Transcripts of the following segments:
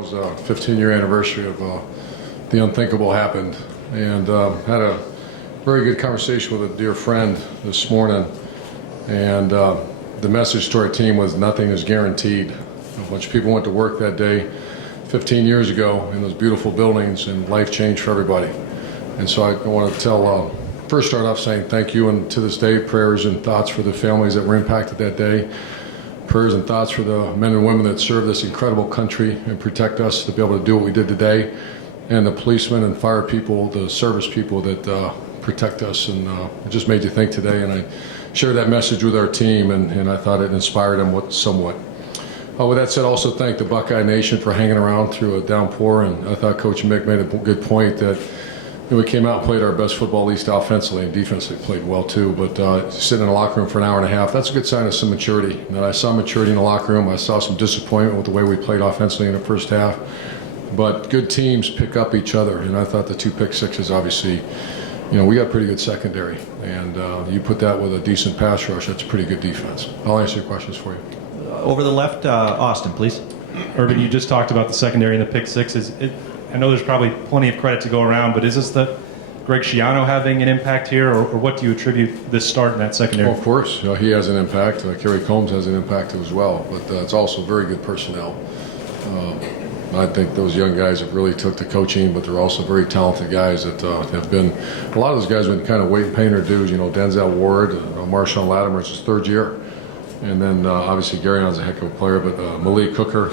was a 15-year anniversary of the unthinkable happened, and had a very good conversation with a dear friend this morning, and the message to our team was nothing is guaranteed. A bunch of people went to work that day 15 years ago in those beautiful buildings, and life changed for everybody. And so I want to tell, first start off saying thank you, and to this day, prayers and thoughts for the families that were impacted that day. Prayers and thoughts for the men and women that serve this incredible country and protect us to be able to do what we did today, and the policemen and fire people, the service people that protect us. And it just made you think today, and I shared that message with our team, and I thought it inspired them somewhat. With that said, also thank the Buckeye Nation for hanging around through a downpour, and I thought Coach Mick made a good point that we came out and played our best football, at least offensively, and defensively played well too, but sitting in the locker room for an hour and a half, that's a good sign of some maturity. And I saw maturity in the locker room. I saw some disappointment with the way we played offensively in the first half, but good teams pick up each other, and I thought the 2 pick sixes, obviously, we got pretty good secondary, and you put that with a decent pass rush, that's a pretty good defense. I'll answer your questions for you. Over the left, Austin, please. Urban, you just talked about the secondary and the pick sixes. I know there's probably plenty of credit to go around, but is this the Greg Schiano having an impact here, or what do you attribute this start in that secondary? Well, of course, he has an impact. Kerry Combs has an impact as well, but it's also very good personnel. I think those young guys have really took to coaching, but they're also very talented guys that have been, a lot of those guys have been kind of waiting, paying their dues. Denzel Ward, Marshawn Latimer, it's his 3rd year. And then obviously Garion's a heck of a player, but Malik Hooker,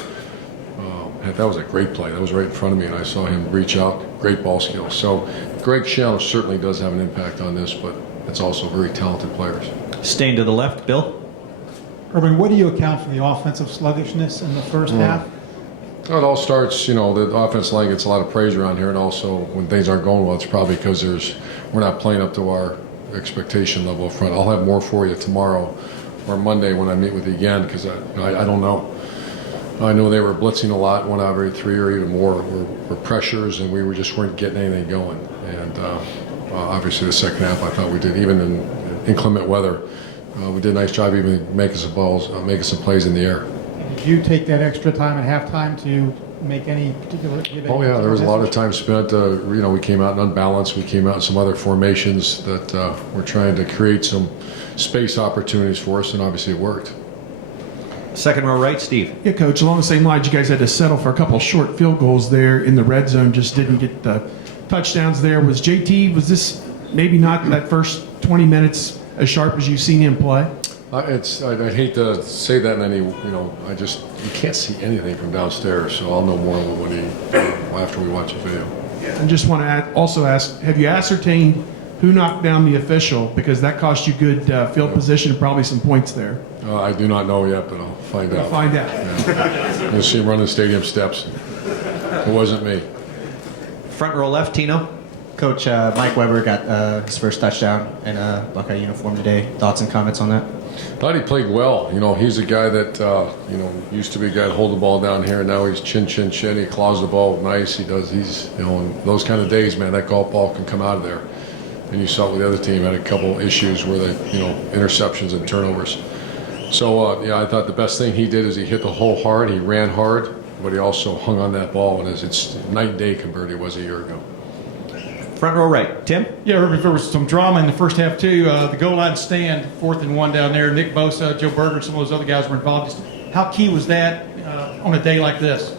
that was a great play. That was right in front of me, and I saw him reach out. Great ball skills. So Greg Schiano certainly does have an impact on this, but it's also very talented players. Staying to the left, Bill. Urban, what do you account for the offensive sluggishness in the first half? Well, it all starts, the offense line gets a lot of praise around here, and also when things aren't going well, it's probably because we're not playing up to our expectation level up front. I'll have more for you tomorrow or Monday when I meet with you again, because I don't know. I know they were blitzing a lot, 1 out of every 3 or even more were pressures, and we weren't getting anything going. And obviously the second half, I thought we did, even in inclement weather, we did a nice job even making some balls, making some plays in the air. Did you take that extra time at halftime to make any particular? Oh yeah, there was a lot of time spent. We came out in unbalanced. We came out in some other formations that were trying to create some space opportunities for us, and obviously it worked. Second row right, Steve. Yeah, Coach, along the same lines, you guys had to settle for a couple short field goals there in the red zone, just didn't get the touchdowns there. Was this maybe not that first 20 minutes as sharp as you've seen him play? I'd hate to say that in any, you can't see anything from downstairs, so I'll know more after we watch the video. I just want to also ask, have you ascertained who knocked down the official? Because that cost you good field position and probably some points there. I do not know yet, but I'll find out. I'll find out. Yeah. You'll see him running the stadium steps. It wasn't me. Front row left, Tino. Coach, Mike Weber got his first touchdown in a Buckeye uniform today. Thoughts and comments on that? Thought he played well. He's a guy that, used to be a guy that hold the ball down here, and now he's chin. He claws the ball nice. In those kind of days, man, that golf ball can come out of there. And you saw it with the other team, had a couple issues where they, interceptions and turnovers. So, I thought the best thing he did is he hit the hole hard, he ran hard, but he also hung on that ball, and it's night and day compared to it was a year ago. Front row right, Tim. Yeah, Urban, there was some drama in the first half too. The goal line stand, 4th and 1 down there. Nick Bosa, Joe Berger, some of those other guys were involved. How key was that on a day like this?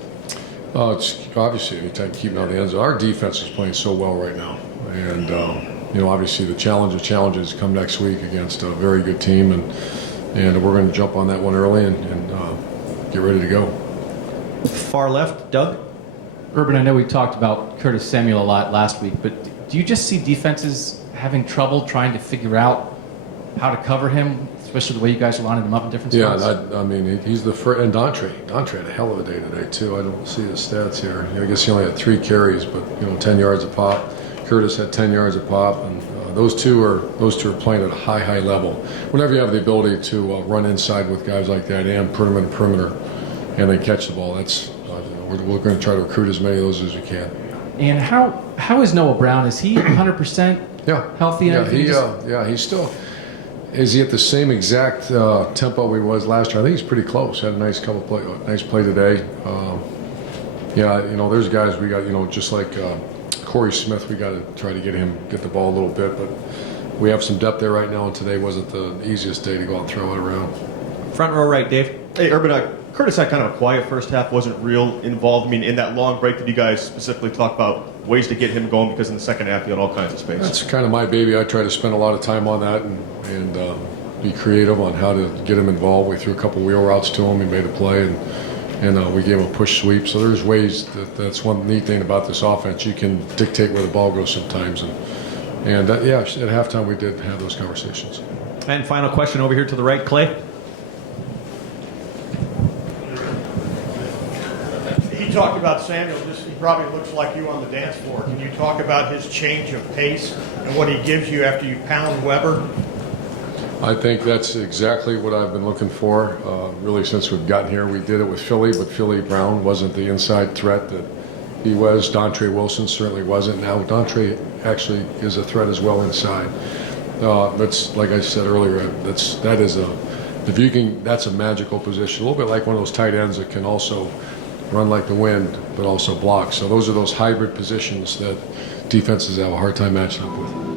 It's obviously anytime keeping out the end zone. Our defense is playing so well right now, and obviously the challenge of challenges come next week against a very good team, and we're going to jump on that one early and get ready to go. Far left, Doug. Urban, I know we talked about Curtis Samuel a lot last week, but do you just see defenses having trouble trying to figure out how to cover him, especially the way you guys are lining him up in different spots? Yeah, he's the first, and Dontre had a hell of a day today too. I don't see his stats here. I guess he only had 3 carries, but 10 yards a pop. Curtis had 10 yards a pop, and those two are playing at a high level. Whenever you have the ability to run inside with guys like that and put them in the perimeter, and then catch the ball, that's we're going to try to recruit as many of those as we can. And how is Noah Brown? Is he 100% healthy? And he's still. Is he at the same exact tempo he was last year? I think he's pretty close. Had a nice play today. Yeah, there's guys we got, just like Corey Smith, we got to try to get the ball a little bit, but we have some depth there right now, and today wasn't the easiest day to go out and throw it around. Front row right, Dave. Hey, Urban, Curtis had kind of a quiet first half, wasn't real involved. I mean, in that long break, did you guys specifically talk about ways to get him going? Because in the second half, he had all kinds of space. That's kind of my baby. I try to spend a lot of time on that and be creative on how to get him involved. We threw a couple wheel routes to him. He made a play, and we gave him a push sweep. So there's ways that's one neat thing about this offense. You can dictate where the ball goes sometimes. And at halftime we did have those conversations. And final question over here to the right, Clay. You talked about Samuel. He probably looks like you on the dance floor. Can you talk about his change of pace and what he gives you after you pound Weber? I think that's exactly what I've been looking for, really, since we've gotten here. We did it with Philly, but Philly Brown wasn't the inside threat that he was. Dontre Wilson certainly wasn't. Now Dontre actually is a threat as well inside. That's, like I said earlier, that's a magical position. A little bit like one of those tight ends that can also run like the wind, but also block. So those are those hybrid positions that defenses have a hard time matching up with.